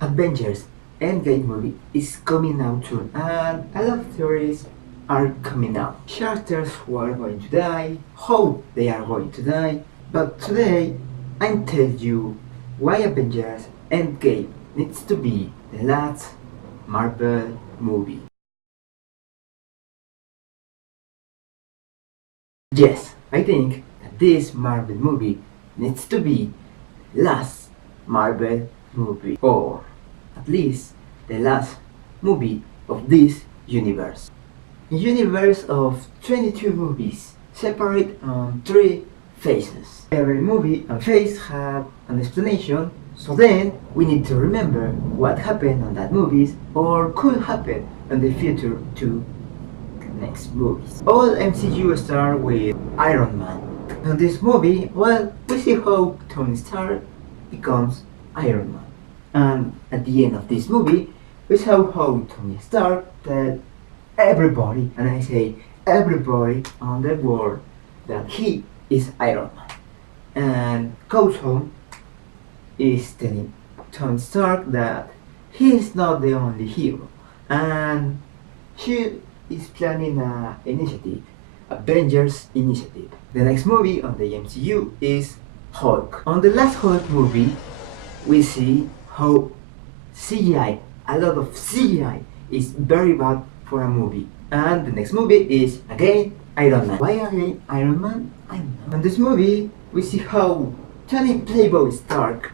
Avengers End Game movie is coming out soon, and a lot of theories are coming out. Characters who are going to die, how they are going to die. But today, I'm telling you why Avengers End Game needs to be the last Marvel movie. Yes, I think that this Marvel movie needs to be the last Marvel movie, or at least the last movie of this universe. A universe of 22 movies, separate on 3 phases. Every movie and phase have an explanation, so then we need to remember what happened on that movies or could happen in the future to next movies. All MCU start with Iron Man. In this movie, well, we see how Tony Stark becomes Iron Man. And at the end of this movie, we saw how Tony Stark tells everybody, and I say everybody on the world, that he is Iron Man. And goes home is telling Tony Stark that he is not the only hero, and she is planning an initiative, Avengers Initiative. The next movie on the MCU is Hulk. On the last Hulk movie, we see how CGI, a lot of CGI, is very bad for a movie. And the next movie is again Iron Man. Why again Iron Man? I don't know. In this movie, we see how Tony Playboy Stark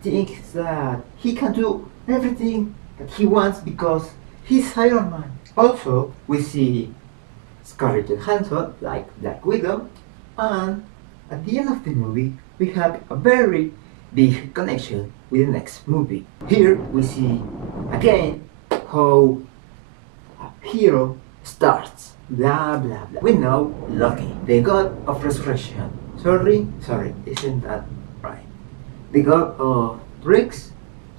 thinks that he can do everything that he wants because he's Iron Man. Also, we see Scarlett Johansson like Black Widow, and at the end of the movie, we have a very big connection with the next movie. Here we see again how a hero starts. Blah blah blah. We know Loki, the god of resurrection. Sorry, isn't that right? The god of bricks,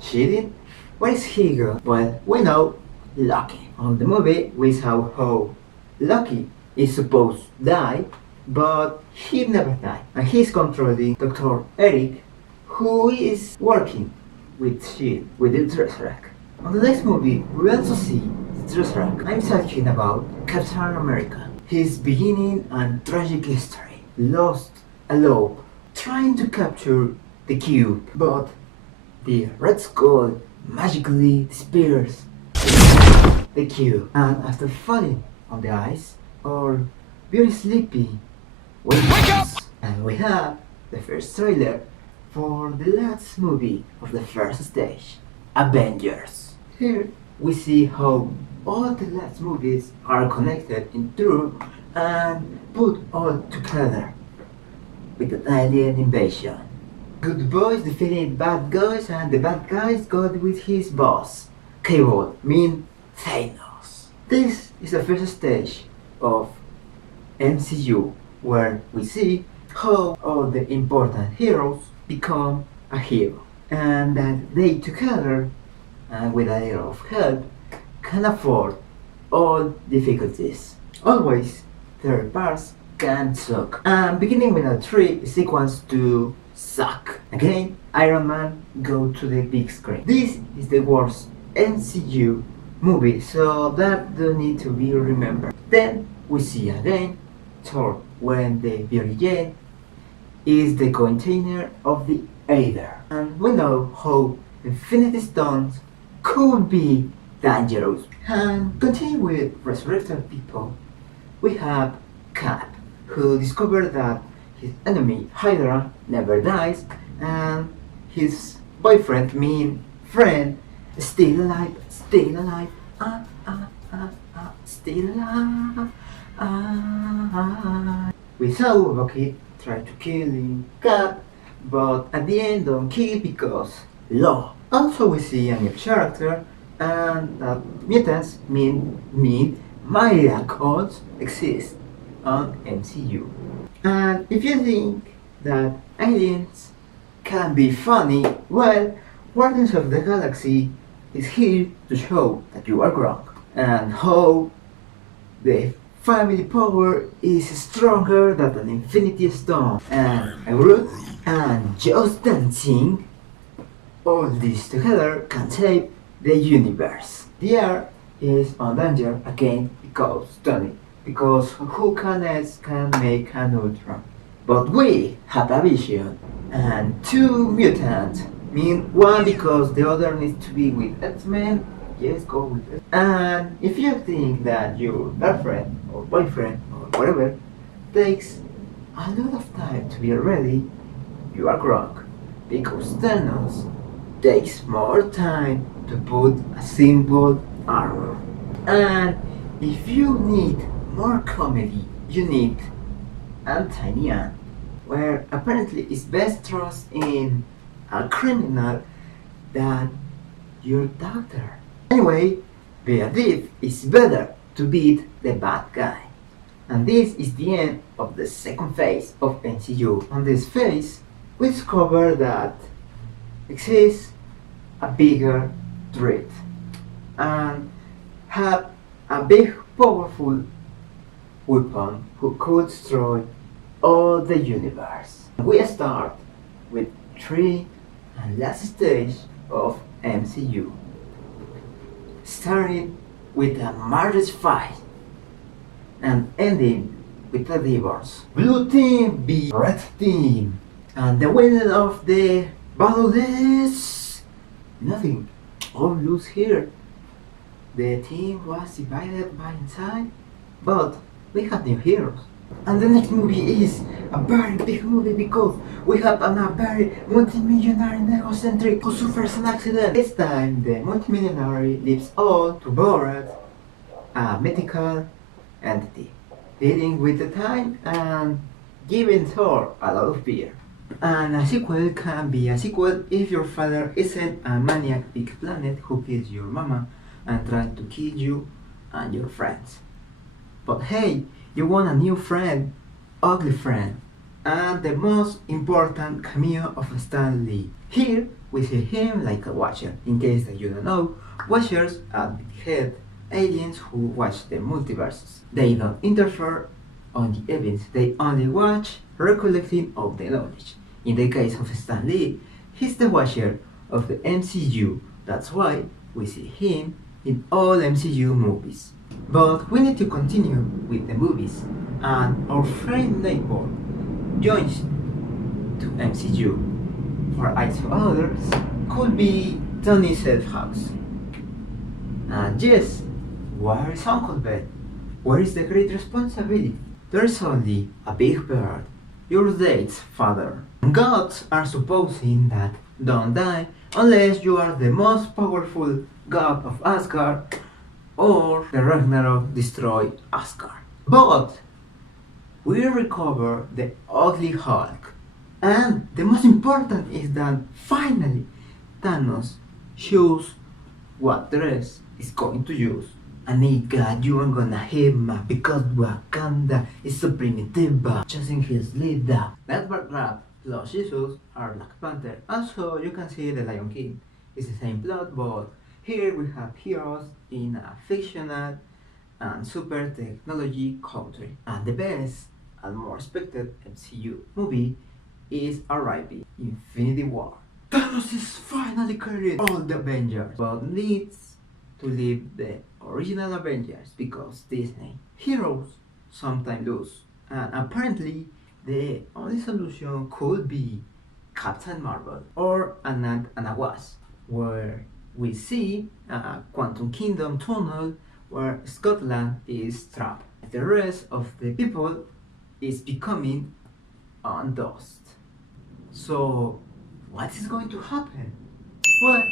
cheating. What is he god? Well, we know Loki. On the movie, we saw how Loki is supposed to die, but he never died. And he's controlling Dr. Eric, who is working with SHIELD, with the Tesseract. On the next movie, we also see the Tesseract. I'm talking about Captain America. His beginning and tragic history. Lost alone, trying to capture the cube, but the Red Skull magically disappears the cube, and after falling on the ice or very sleepy, wake up! And we have the first trailer for the last movie of the first stage, Avengers. Here we see how all the last movies are connected in two and put all together with an alien invasion. Good boys defeating bad guys, and the bad guys got with his boss, Cable, mean Thanos. This is the first stage of MCU, where we see how all the important heroes become a hero, and that they together, and with a little of help, can afford all difficulties. Always, third parts can suck. And beginning with a 3 sequence to suck. Again, Iron Man go to the big screen. This is the worst MCU movie, so that don't need to be remembered. Then we see again Thor, when the very end is the container of the Aether. And we know how Infinity Stones could be dangerous. And continue with resurrected people, we have Cap, who discovered that his enemy Hydra never dies, and his boyfriend, mean friend, still alive, still alive, still alive. We saw Bucky try to kill him, Cap, but at the end don't kill because law. Also we see a new character, and that mutants mean miracles exist on MCU. And if you think that aliens can be funny, well, Guardians of the Galaxy is here to show that you are wrong, and how the family power is stronger than an Infinity Stone. And Groot and Just Dancing all this together can save the universe. The Earth is on danger again because Tony, because who can else can make an ultra? But we have a vision, and two mutants mean one because the other needs to be with X-Men. Yes, go with it. And if you think that your girlfriend or boyfriend or whatever takes a lot of time to be ready, you are wrong. Because Thanos takes more time to put a simple armor. And if you need more comedy, you need Antonian, where apparently it's best trust in a criminal than your doctor. Anyway, Beatrice is better to beat the bad guy. And this is the end of the second phase of MCU. On this phase, we discover that exists a bigger threat and have a big powerful weapon who could destroy all the universe. We start with 3 and last stage of MCU, starting with a marriage fight and ending with a divorce. Blue team beat red team, and the winner of the battle is nothing. All lose here. The team was divided by inside, but we have new heroes. And the next movie is a very big movie because we have a very multimillionaire and egocentric who suffers an accident. This time the multimillionaire leaves all to Borat, a medical entity, dealing with the time and giving her a lot of beer. And a sequel can be a sequel if your father isn't a maniac big planet who kills your mama and tries to kill you and your friends. But hey, you want a new friend, ugly friend, and the most important cameo of Stan Lee. Here we see him like a watcher. In case that you don't know, watchers are big-head aliens who watch the multiverses. They don't interfere on the events, they only watch, recollecting of the knowledge. In the case of Stan Lee, he's the watcher of the MCU. That's why we see him in all MCU movies. But we need to continue with the movies, and our friend neighbor joins to MCU. For eyes of others, could be Tony Selfhouse. And yes, where is Uncle Ben? Where is the great responsibility? There's only a big bird, your date's father. Gods are supposing that don't die unless you are the most powerful god of Asgard or the Ragnarok destroy Asgard. But we recover the ugly Hulk. And the most important is that finally Thanos shows what dress is going to use. A nigga, you ain't gonna hit me because Wakanda is so primitive, chasing his leader. That bad rap plus Jesus are Black Panther. Also, you can see the Lion King. It's the same plot, but here we have heroes in a fictional and super technology country. And the best and more expected MCU movie is arriving, Infinity War. Thanos is finally carrying all the Avengers, but needs to leave the original Avengers because Disney heroes sometimes lose. And apparently the only solution could be Captain Marvel or an ant and a wasp, where we see a Quantum Kingdom tunnel where Scotland is trapped. The rest of the people is becoming on dust. So what is going to happen? Well,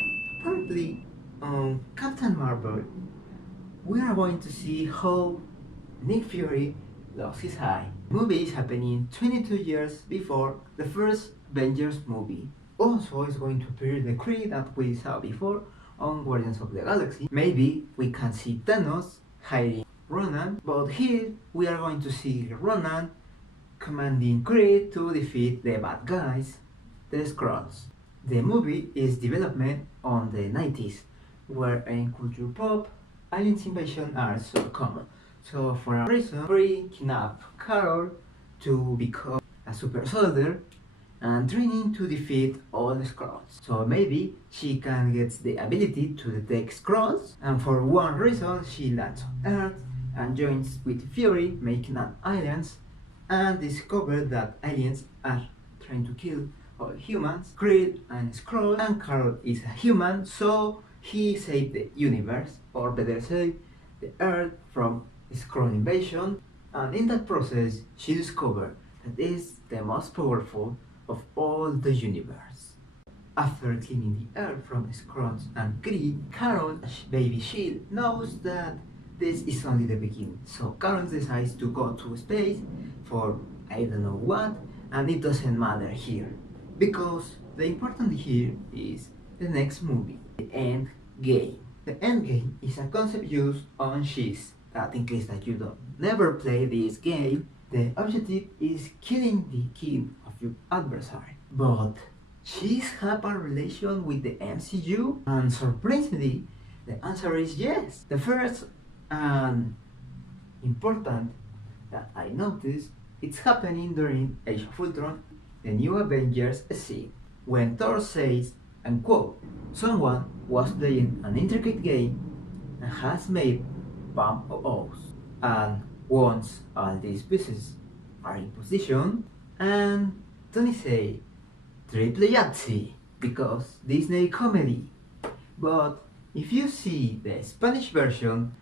apparently on Captain Marvel we are going to see how Nick Fury lost his eye. The movie is happening 22 years before the first Avengers movie. Also is going to appear the Kree that we saw before on Guardians of the Galaxy. Maybe we can see Thanos hiding Ronan, but here we are going to see Ronan commanding Kree to defeat the bad guys, the Skrulls. The movie is development on the 90s, where in culture pop, aliens invasion are so common. So for a reason, Kree kidnap Carol to become a super soldier and training to defeat all the Skrulls. So maybe she can get the ability to detect Skrulls, and for one reason she lands on Earth and joins with Fury, making an alliance, and discover that aliens are trying to kill all humans, Krill and Skrull, and Carol is a human, so he saved the universe, or better say, the Earth from Skrull invasion, and in that process she discovered that is the most powerful of all the universe. After cleaning the Earth from Skrulls and Kree, Carol, baby Shield, knows that this is only the beginning, so Carol decides to go to space for I don't know what, and it doesn't matter here, because the important here is the next movie, the End Game. The End Game is a concept used on chess, that in case that you don't never play this game, the objective is killing the king of your adversary. But chess have a relation with the MCU, and surprisingly, the answer is yes. The first and important that I noticed, it's happening during Age of Ultron, the new Avengers scene, when Thor says, and quote, someone was playing an intricate game and has made bomb of O's, and once all these pieces are in position, and Tony say, triple Yahtzee, because Disney comedy. But if you see the Spanish version,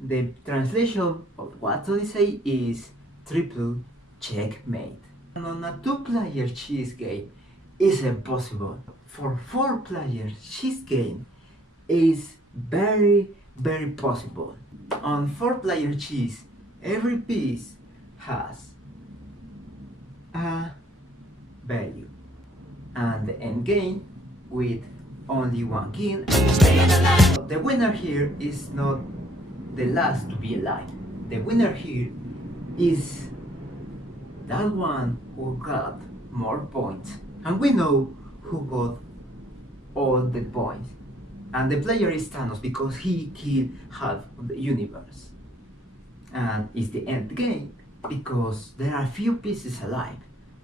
the translation of what Tony say is triple checkmate. And on a 2-player chess game is impossible. For 4-player chess game is very possible. On 4-player chess, every piece has a value, and the end game with only one king. The winner here is not the last to be alive. The winner here is that one who got more points, and we know who got all the points, and the player is Thanos because he killed half of the universe, and it's the end game because there are few pieces alive.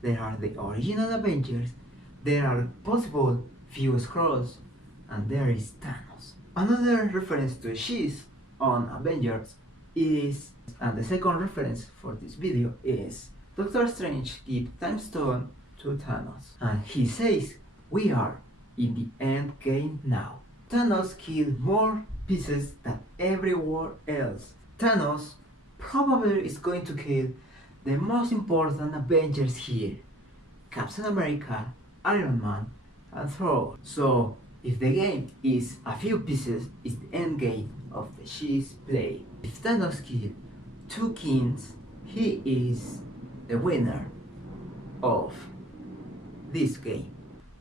There are the original Avengers, there are possible few Skrulls, and there is Thanos. Another reference to chess on Avengers is, and the second reference for this video is, Doctor Strange gives Time Stone to Thanos, and he says, we are in the end game now. Thanos killed more pieces than everywhere else. Thanos probably is going to kill the most important Avengers here, Captain America, Iron Man, and Thor. So if the game is a few pieces, it's the end game of the chess play. If Thanos killed 2 kings, he is the winner of this game.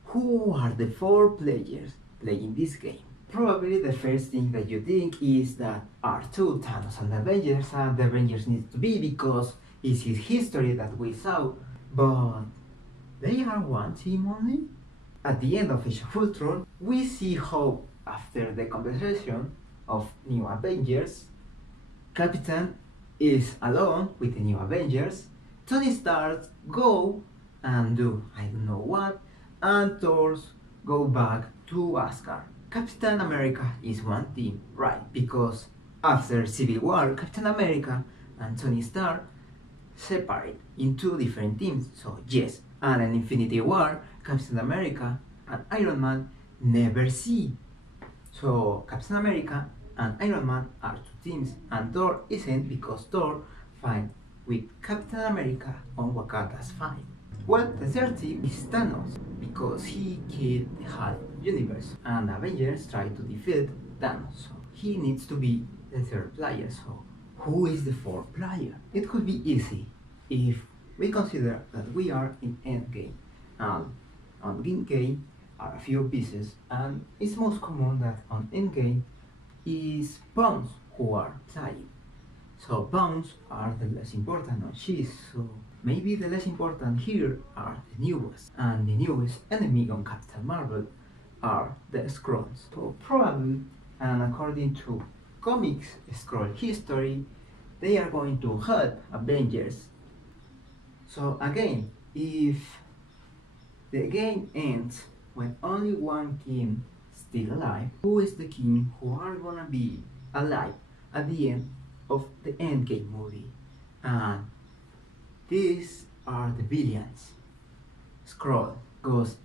Who are the 4 players playing this game? Probably the first thing that you think is that R2, Thanos, and the Avengers need to be because it's his history that we saw, but they are one team only. At the end of Age of Ultron, we see how, after the conversation of New Avengers, Captain is alone with the New Avengers, Tony Stark go and do I don't know what, and Thor go back to Asgard. Captain America is one team, right? Because after Civil War, Captain America and Tony Stark separate in 2 different teams, so yes. And in Infinity War, Captain America and Iron Man never see. So Captain America and Iron Man are 2 teams, and Thor isn't because Thor fight with Captain America on Wakanda's fight. Well, the third team is Thanos because he killed the half universe, and Avengers try to defeat Thanos. So he needs to be the 3rd player. So who is the 4th player? It could be easy if we consider that we are in Endgame, and on Endgame are a few pieces, and it's most common that on Endgame is pawns who are playing. So pawns are the less important on chess, so maybe the less important here are the newest, and the newest enemy on Captain Marvel are the Skrulls. So probably, and according to comics Skrull history, they are going to help Avengers. So again, if The game ends when only one king still alive. Who is the king who are gonna be alive at the end of the Endgame movie? And these are the villains. Scroll, because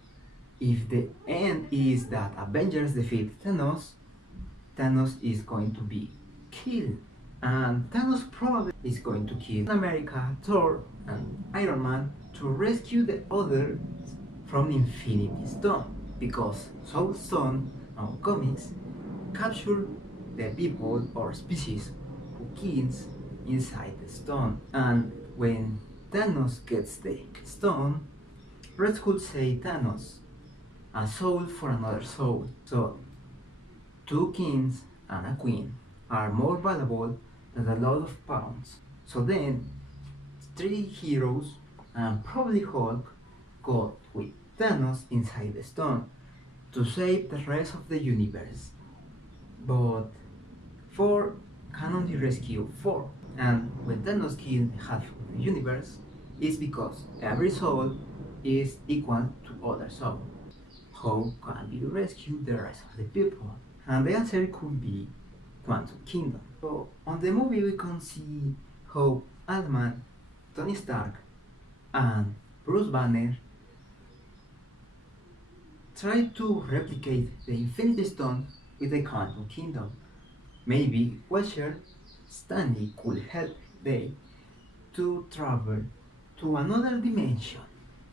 if the end is that Avengers defeat Thanos, Thanos is going to be killed. And Thanos probably is going to kill America, Thor, and Iron Man to rescue the others from the Infinity Stone. Because Soul Stone on comics capture the people or species who kills inside the stone. And when Thanos gets the stone, Red Skull say Thanos, a soul for another soul. So two kings and a queen are more valuable than a lot of pounds. So then, three heroes and probably Hulk go with Thanos inside the stone to save the rest of the universe. But Thor can only rescue four, and when Thanos kills half of the universe, it's because every soul is equal to other soul. How can we rescue the rest of the people? And the answer could be Quantum Kingdom. So on the movie we can see how Ant-Man, Tony Stark, and Bruce Banner try to replicate the Infinity Stone with the Quantum Kingdom. Maybe Watcher Stanley could help them to travel to another dimension,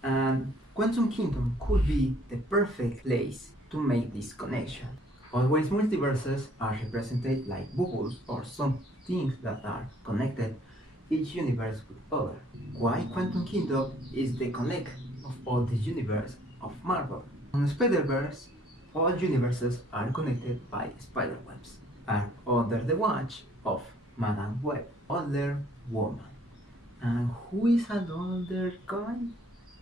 and Quantum Kingdom could be the perfect place to make this connection. Always multiverses are represented like bubbles or some things that are connected each universe with other. Why Quantum Kingdom is the connect of all the universe of Marvel. On Spider-Verse, all universes are connected by spiderwebs, are under the watch of Madame Web, Older Woman. And who is another guy?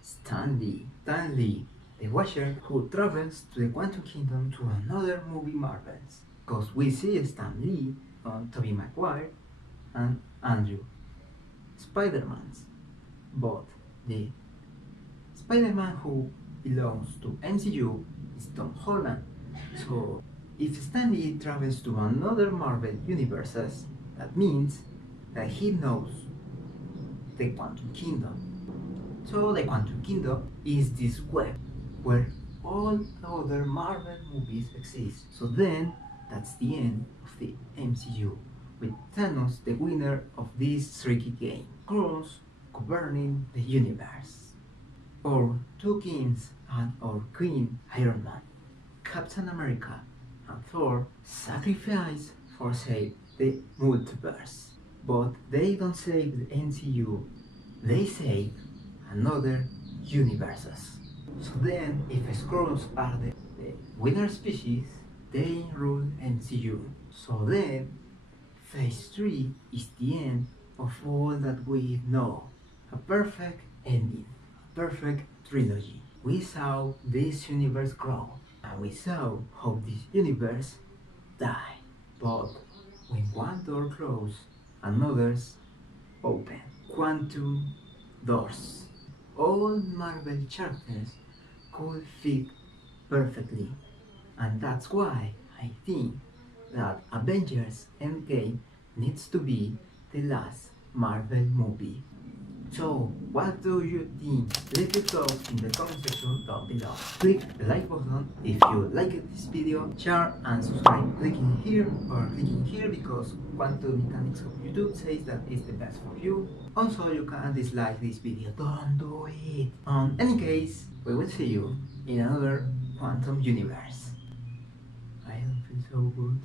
Stanley. Stanley, the Watcher who travels to the Quantum Kingdom to another movie Marvels. Because we see Stan Lee on Tobey Maguire and Andrew Spider-Mans. But the Spider-Man who belongs to MCU is Tom Holland. So if Stan Lee travels to another Marvel universes, that means that he knows the Quantum Kingdom. So the Quantum Kingdom is this web where all other Marvel movies exist. So then that's the end of the MCU, with Thanos the winner of this tricky game. Cross governing the universe. Our two kings and our queen Iron Man, Captain America, and Thor sacrifice for save the multiverse. But they don't save the MCU, they save another universes. So then, if Skrulls are the winner species, they rule MCU. So then, Phase 3 is the end of all that we know. A perfect ending, a perfect trilogy. We saw this universe grow, and we saw how this universe die. But when one door closes, another's open. Quantum doors. All Marvel characters could fit perfectly, and that's why I think that Avengers End Game needs to be the last Marvel movie. So, what do you think? Leave your thoughts in the comment section down below. Click the like button if you liked this video, share and subscribe clicking here or clicking here because Quantum Mechanics of YouTube says that it's the best for you. Also, you can dislike this video, don't do it. In any case, we will see you in another Quantum universe. I don't feel so good.